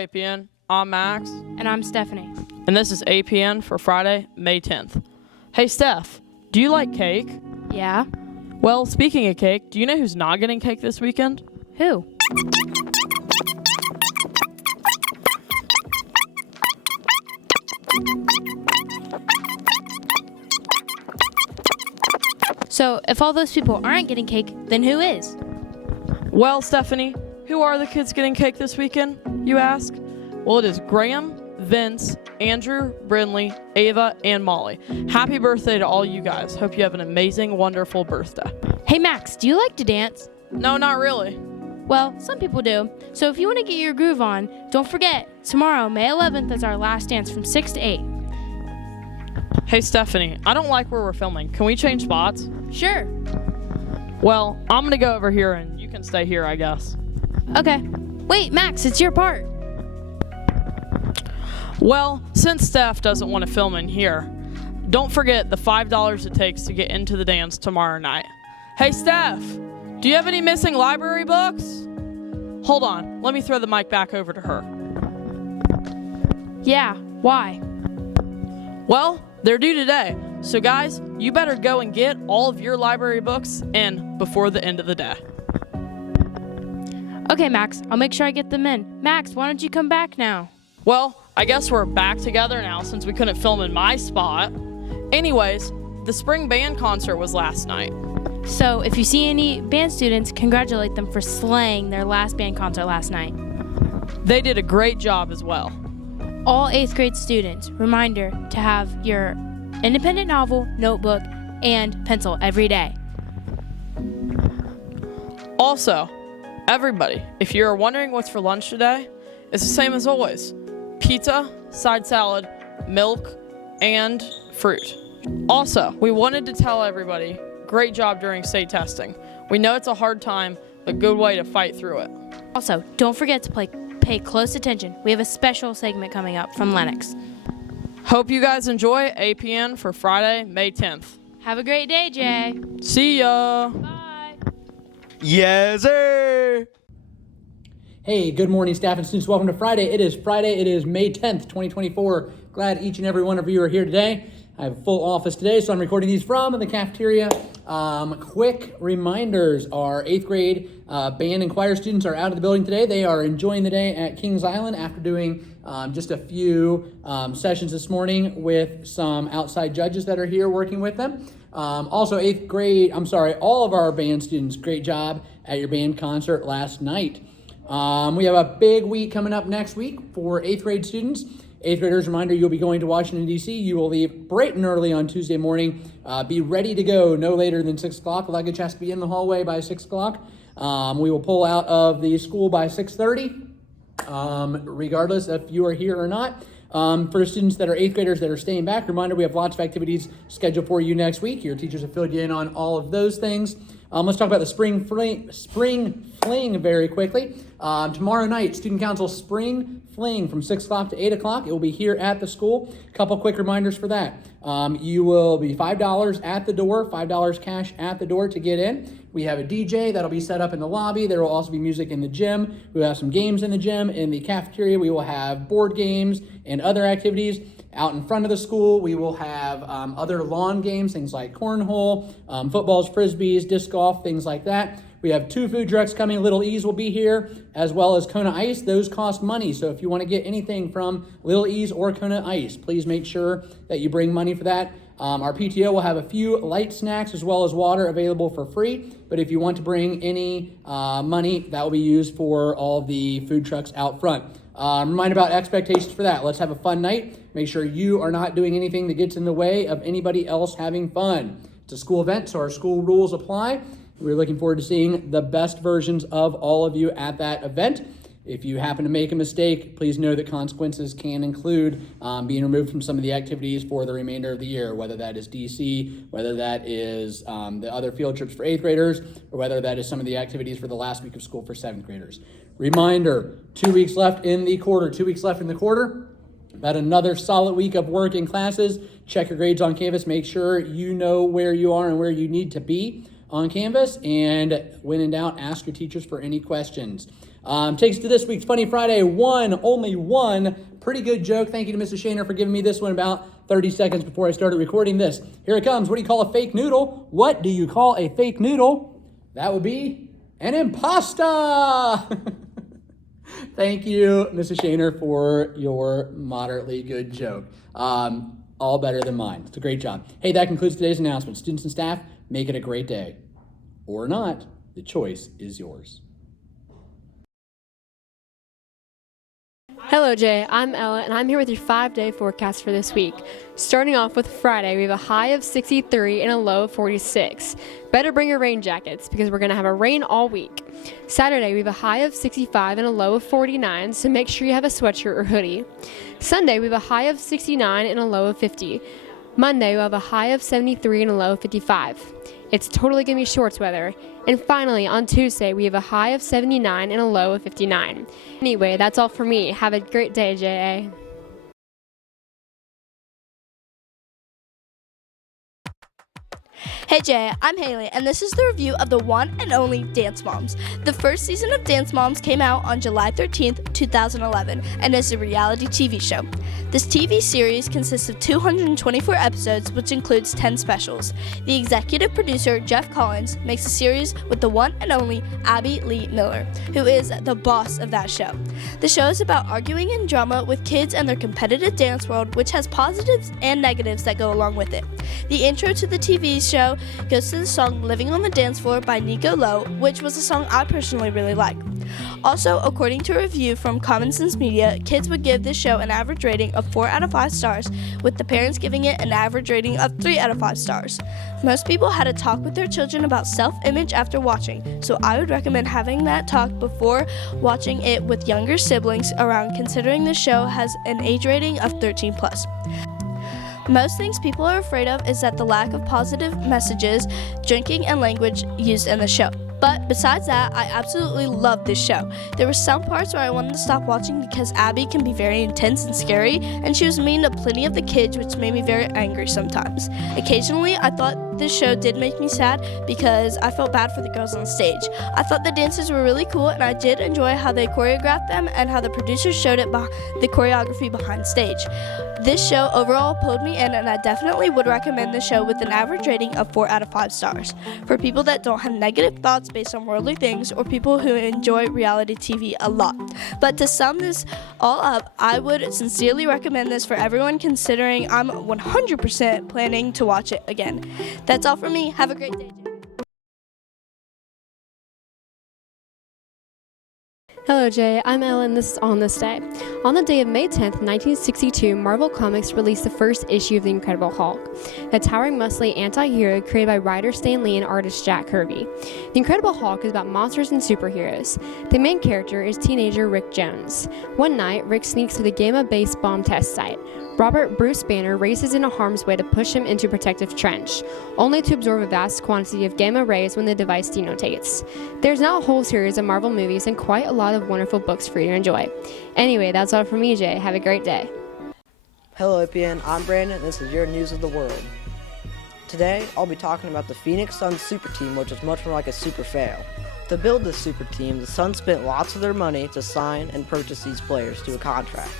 APN. I'm Max. And I'm Stephanie. And this is APN for Friday, May 10th. Hey, Steph, do you like cake? Yeah? Well, speaking of cake, do you know who's not getting cake this weekend? Who? So, if all those people aren't getting cake, then who is? Well, Stephanie, who are the kids getting cake this weekend, you ask? Well, it is Graham, Vince, Andrew, Brinley, Ava, and Molly. Happy birthday to all you guys. Hope you have an amazing, wonderful birthday. Hey Max, do you like to dance? No, not really. Well, some people do. So if you want to get your groove on, don't forget, tomorrow, May 11th, is our last dance from 6 to 8. Hey, Stephanie, I don't like where we're filming. Can we change spots? Sure. Well, I'm going to go over here and you can stay here, I guess. Okay. Wait, Max, it's your part. Well, since Steph doesn't want to film in here, don't forget the $5 it takes to get into the dance tomorrow night. Hey, Steph, do you have any missing library books? Hold on, let me throw the mic back over to her. Yeah, why? Well, they're due today, so guys, you better go and get all of your library books in before the end of the day. Okay, Max, I'll make sure I get them in. Max, why don't you come back now? Well, I guess we're back together now since we couldn't film in my spot. Anyways, the spring band concert was last night. So, if you see any band students, congratulate them for slaying their last band concert last night. They did a great job as well. All 8th grade students, reminder to have your independent novel, notebook, and pencil every day. Also, everybody, if you're wondering what's for lunch today, it's the same as always. Pizza, side salad, milk, and fruit. Also, we wanted to tell everybody, great job during state testing. We know it's a hard time, but good way to fight through it. Also, don't forget to pay close attention. We have a special segment coming up from Lennox. Hope you guys enjoy APN for Friday, May 10th. Have a great day, Jay. See ya. Bye. Yes, sir. Hey, good morning, staff and students. Welcome to Friday. It is Friday. It is May 10th, 2024. Glad each and every one of you are here today. I have a full office today, so I'm recording these from the cafeteria. Quick reminders, our 8th grade band and choir students are out of the building today. They are enjoying the day at Kings Island after doing just a few sessions this morning with some outside judges that are here working with them. Also, all of our band students, great job at your band concert last night. We have a big week coming up next week for 8th grade students. 8th graders, reminder, you'll be going to Washington, D.C. You will leave bright and early on Tuesday morning. Be ready to go no later than 6 o'clock. Luggage has to be in the hallway by 6 o'clock. We will pull out of the school by 6:30, regardless if you are here or not. For students that are 8th graders that are staying back, reminder, we have lots of activities scheduled for you next week. Your teachers have filled you in on all of those things. Let's talk about the spring fling very quickly. Tomorrow night, Student Council Spring Fling from 6 o'clock to 8 o'clock. It will be here at the school. A couple quick reminders for that. You will be $5 at the door, $5 cash at the door to get in. We have a DJ that'll be set up in the lobby. There will also be music in the gym. We will have some games in the gym. In the cafeteria, we will have board games and other activities. Out in front of the school, we will have other lawn games, things like cornhole, footballs, frisbees, disc golf, things like that. We have 2 food trucks coming. Little E's will be here, as well as Kona Ice. Those cost money, so if you want to get anything from Little E's or Kona Ice, please make sure that you bring money for that. Our PTO will have a few light snacks as well as water available for free, but if you want to bring any money, that will be used for all the food trucks out front. Remind about expectations for that. Let's have a fun night. Make sure you are not doing anything that gets in the way of anybody else having fun. It's a school event, so our school rules apply. We're looking forward to seeing the best versions of all of you at that event. If you happen to make a mistake, please know that consequences can include being removed from some of the activities for the remainder of the year, whether that is DC, whether that is the other field trips for 8th graders, or whether that is some of the activities for the last week of school for 7th graders. Reminder, 2 weeks left in the quarter. About another solid week of work in classes. Check your grades on Canvas. Make sure you know where you are and where you need to be on Canvas. And when in doubt, ask your teachers for any questions. Takes us to this week's Funny Friday. Only one pretty good joke. Thank you to Mrs. Shaner for giving me this one about 30 seconds before I started recording this. Here it comes. What do you call a fake noodle? What do you call a fake noodle? That would be an impasta. Thank you, Mrs. Shaner, for your moderately good joke. All better than mine. It's a great job. Hey, that concludes today's announcement. Students and staff, make it a great day. Or not. The choice is yours. Hello, Jay. I'm Ella, and I'm here with your 5-day forecast for this week. Starting off with Friday, we have a high of 63 and a low of 46. Better bring your rain jackets because we're going to have a rain all week. Saturday, we have a high of 65 and a low of 49, so make sure you have a sweatshirt or hoodie. Sunday, we have a high of 69 and a low of 50. Monday, we'll have a high of 73 and a low of 55. It's totally going to be shorts weather. And finally, on Tuesday, we have a high of 79 and a low of 59. Anyway, that's all for me. Have a great day, J.A. Hey Jay, I'm Haley, and this is the review of the one and only Dance Moms. The first season of Dance Moms came out on July 13th, 2011, and is a reality TV show. This TV series consists of 224 episodes, which includes 10 specials. The executive producer, Jeff Collins, makes the series with the one and only Abby Lee Miller, who is the boss of that show. The show is about arguing and drama with kids and their competitive dance world, which has positives and negatives that go along with it. The intro to the TV show goes to the song Living on the Dance Floor by Nico Lowe, which was a song I personally really like. Also, according to a review from Common Sense Media, kids would give this show an average rating of 4 out of 5 stars, with the parents giving it an average rating of 3 out of 5 stars. Most people had a talk with their children about self-image after watching, so I would recommend having that talk before watching it with younger siblings around, considering the show has an age rating of 13+. Most things people are afraid of is that the lack of positive messages, drinking, and language used in the show. But besides that, I absolutely loved this show. There were some parts where I wanted to stop watching because Abby can be very intense and scary, and she was mean to plenty of the kids, which made me very angry sometimes. Occasionally, I thought this show did make me sad because I felt bad for the girls on stage. I thought the dances were really cool, and I did enjoy how they choreographed them and how the producers showed it the choreography behind stage. This show overall pulled me in, and I definitely would recommend the show with an average rating of 4 out of 5 stars. For people that don't have negative thoughts based on worldly things, or people who enjoy reality TV a lot. But to sum this all up, I would sincerely recommend this for everyone, considering I'm 100% planning to watch it again. That's all from me. Have a great day. Hello, Jay. I'm Ellen. This is On This Day. On the day of May 10th, 1962, Marvel Comics released the first issue of The Incredible Hulk, the towering, muscly anti-hero created by writer Stan Lee and artist Jack Kirby. The Incredible Hulk is about monsters and superheroes. The main character is teenager Rick Jones. One night, Rick sneaks to the Gamma-based bomb test site. Robert Bruce Banner races into harm's way to push him into a protective trench, only to absorb a vast quantity of gamma rays when the device denotates. There's now a whole series of Marvel movies and quite a lot of wonderful books for you to enjoy. Anyway, that's all from me, Jay. Have a great day. Hello, APN. I'm Brandon, and this is your News of the World. Today, I'll be talking about the Phoenix Suns super team, which is much more like a super fail. To build this super team, the Suns spent lots of their money to sign and purchase these players to a contract.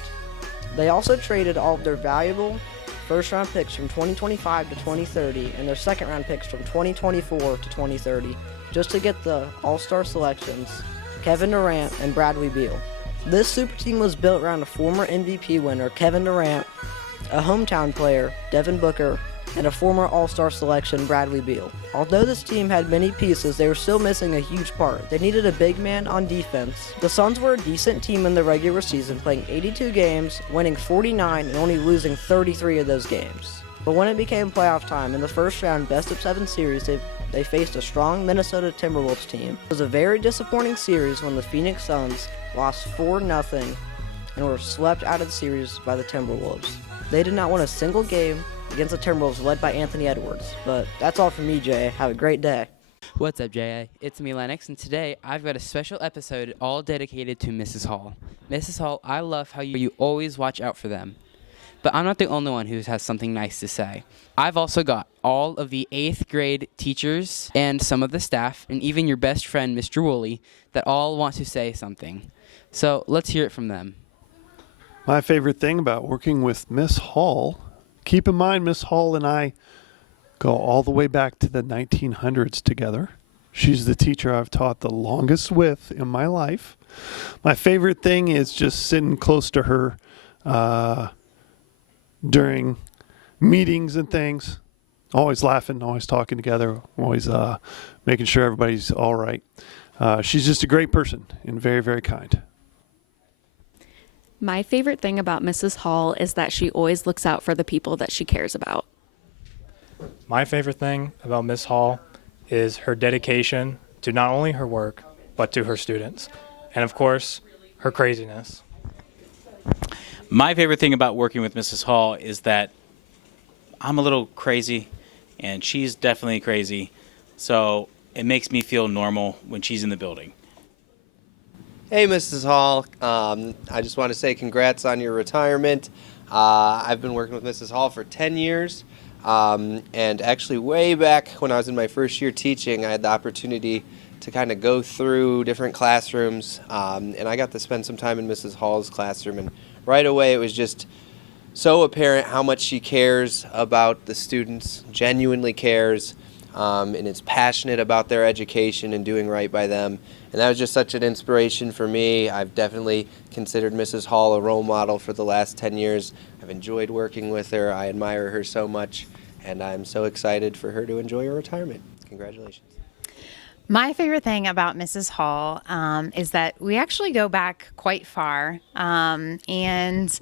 They also traded all of their valuable first-round picks from 2025 to 2030 and their second-round picks from 2024 to 2030 just to get the all-star selections, Kevin Durant and Bradley Beal. This super team was built around a former MVP winner, Kevin Durant, a hometown player, Devin Booker, and a former all-star selection, Bradley Beal. Although this team had many pieces, they were still missing a huge part. They needed a big man on defense. The Suns were a decent team in the regular season, playing 82 games, winning 49, and only losing 33 of those games. But when it became playoff time, in the first round best-of-7 series, they faced a strong Minnesota Timberwolves team. It was a very disappointing series when the Phoenix Suns lost 4-0 and were swept out of the series by the Timberwolves. They did not win a single game against the Timberwolves led by Anthony Edwards. But that's all from me, Jay. Have a great day. What's up, J.A.? It's me, Lennox, and today I've got a special episode all dedicated to Mrs. Hall. Mrs. Hall, I love how you always watch out for them. But I'm not the only one who has something nice to say. I've also got all of the 8th grade teachers and some of the staff and even your best friend, Mr. Woolley, that all want to say something. So let's hear it from them. My favorite thing about working with Miss Hall, keep in mind Miss Hall and I go all the way back to the 1900s together. She's the teacher I've taught the longest with in my life. My favorite thing is just sitting close to her during meetings and things. Always laughing, always talking together, always making sure everybody's all right. She's just a great person and very, very kind. My favorite thing about Mrs. Hall is that she always looks out for the people that she cares about. My favorite thing about Miss Hall is her dedication to not only her work, but to her students. And of course, her craziness. My favorite thing about working with Mrs. Hall is that I'm a little crazy, and she's definitely crazy. So it makes me feel normal when she's in the building. Hey, Mrs. Hall. I just want to say congrats on your retirement. I've been working with Mrs. Hall for 10 years. And actually way back when I was in my first year teaching, I had the opportunity to kind of go through different classrooms. And I got to spend some time in Mrs. Hall's classroom. And right away it was just so apparent how much she cares about the students, genuinely cares, and is passionate about their education and doing right by them. And that was just such an inspiration for me. I've definitely considered Mrs. Hall a role model for the last 10 years. I've enjoyed working with her. I admire her so much, and I'm so excited for her to enjoy her retirement. Congratulations. My favorite thing about Mrs. Hall is that we actually go back quite far, and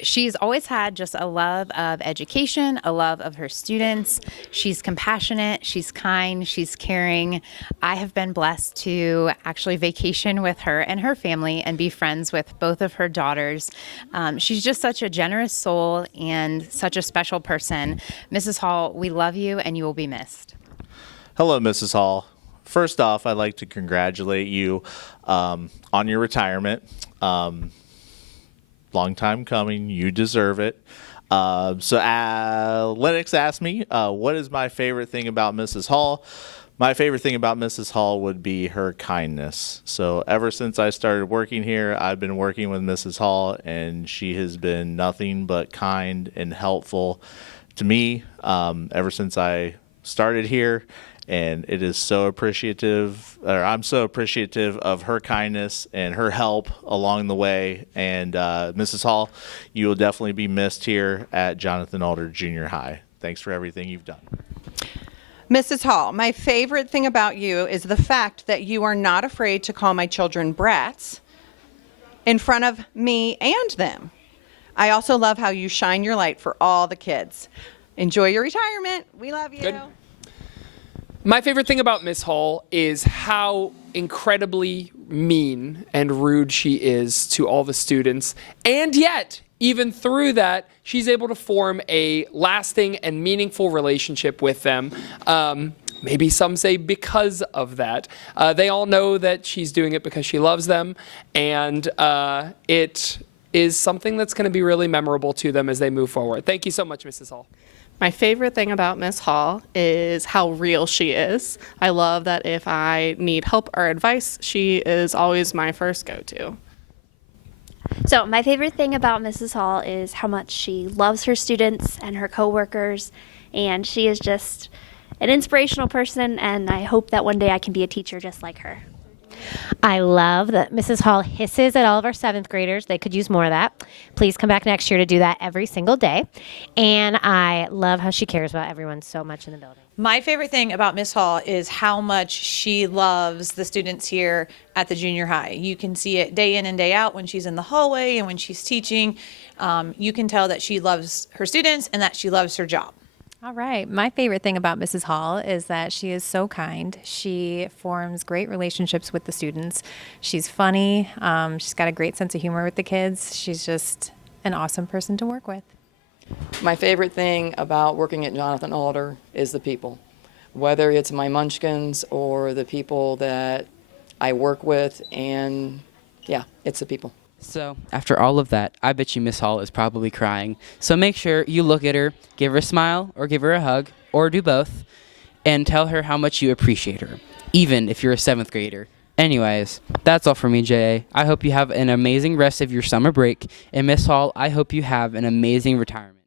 she's always had just a love of education, a love of her students. She's compassionate, she's kind, she's caring. I have been blessed to actually vacation with her and her family and be friends with both of her daughters. She's just such a generous soul and such a special person. Mrs. Hall, we love you and you will be missed. Hello, Mrs. Hall. First off, I'd like to congratulate you on your retirement. Long time coming. You deserve it. So Lennox asked me, what is my favorite thing about Mrs. Hall? My favorite thing about Mrs. Hall would be her kindness. So ever since I started working here, I've been working with Mrs. Hall, and she has been nothing but kind and helpful to me ever since I started here. And it is so appreciative, or I'm so appreciative of her kindness and her help along the way. And Mrs. Hall, you will definitely be missed here at Jonathan Alder Junior High. Thanks for everything you've done. Mrs. Hall, my favorite thing about you is the fact that you are not afraid to call my children brats in front of me and them. I also love how you shine your light for all the kids. Enjoy your retirement. We love you. Good. My favorite thing about Miss Hall is how incredibly mean and rude she is to all the students. And yet, even through that, she's able to form a lasting and meaningful relationship with them. Maybe some say because of that. They all know that she's doing it because she loves them. And it is something that's going to be really memorable to them as they move forward. Thank you so much, Mrs. Hall. My favorite thing about Miss Hall is how real she is. I love that if I need help or advice, she is always my first go-to. So my favorite thing about Mrs. Hall is how much she loves her students and her coworkers, and she is just an inspirational person, and I hope that one day I can be a teacher just like her. I love that Mrs. Hall hisses at all of our 7th graders. They could use more of that. Please come back next year to do that every single day. And I love how she cares about everyone so much in the building. My favorite thing about Miss Hall is how much she loves the students here at the junior high. You can see it day in and day out when she's in the hallway and when she's teaching. You can tell that she loves her students and that she loves her job. All right. My favorite thing about Mrs. Hall is that she is so kind. She forms great relationships with the students. She's funny. She's got a great sense of humor with the kids. She's just an awesome person to work with. My favorite thing about working at Jonathan Alder is the people. Whether it's my munchkins or the people that I work with, and yeah, it's the people. So, after all of that, I bet you Miss Hall is probably crying. So make sure you look at her, give her a smile, or give her a hug, or do both, and tell her how much you appreciate her, even if you're a 7th grader. Anyways, that's all for me, J.A. I hope you have an amazing rest of your summer break, and Miss Hall, I hope you have an amazing retirement.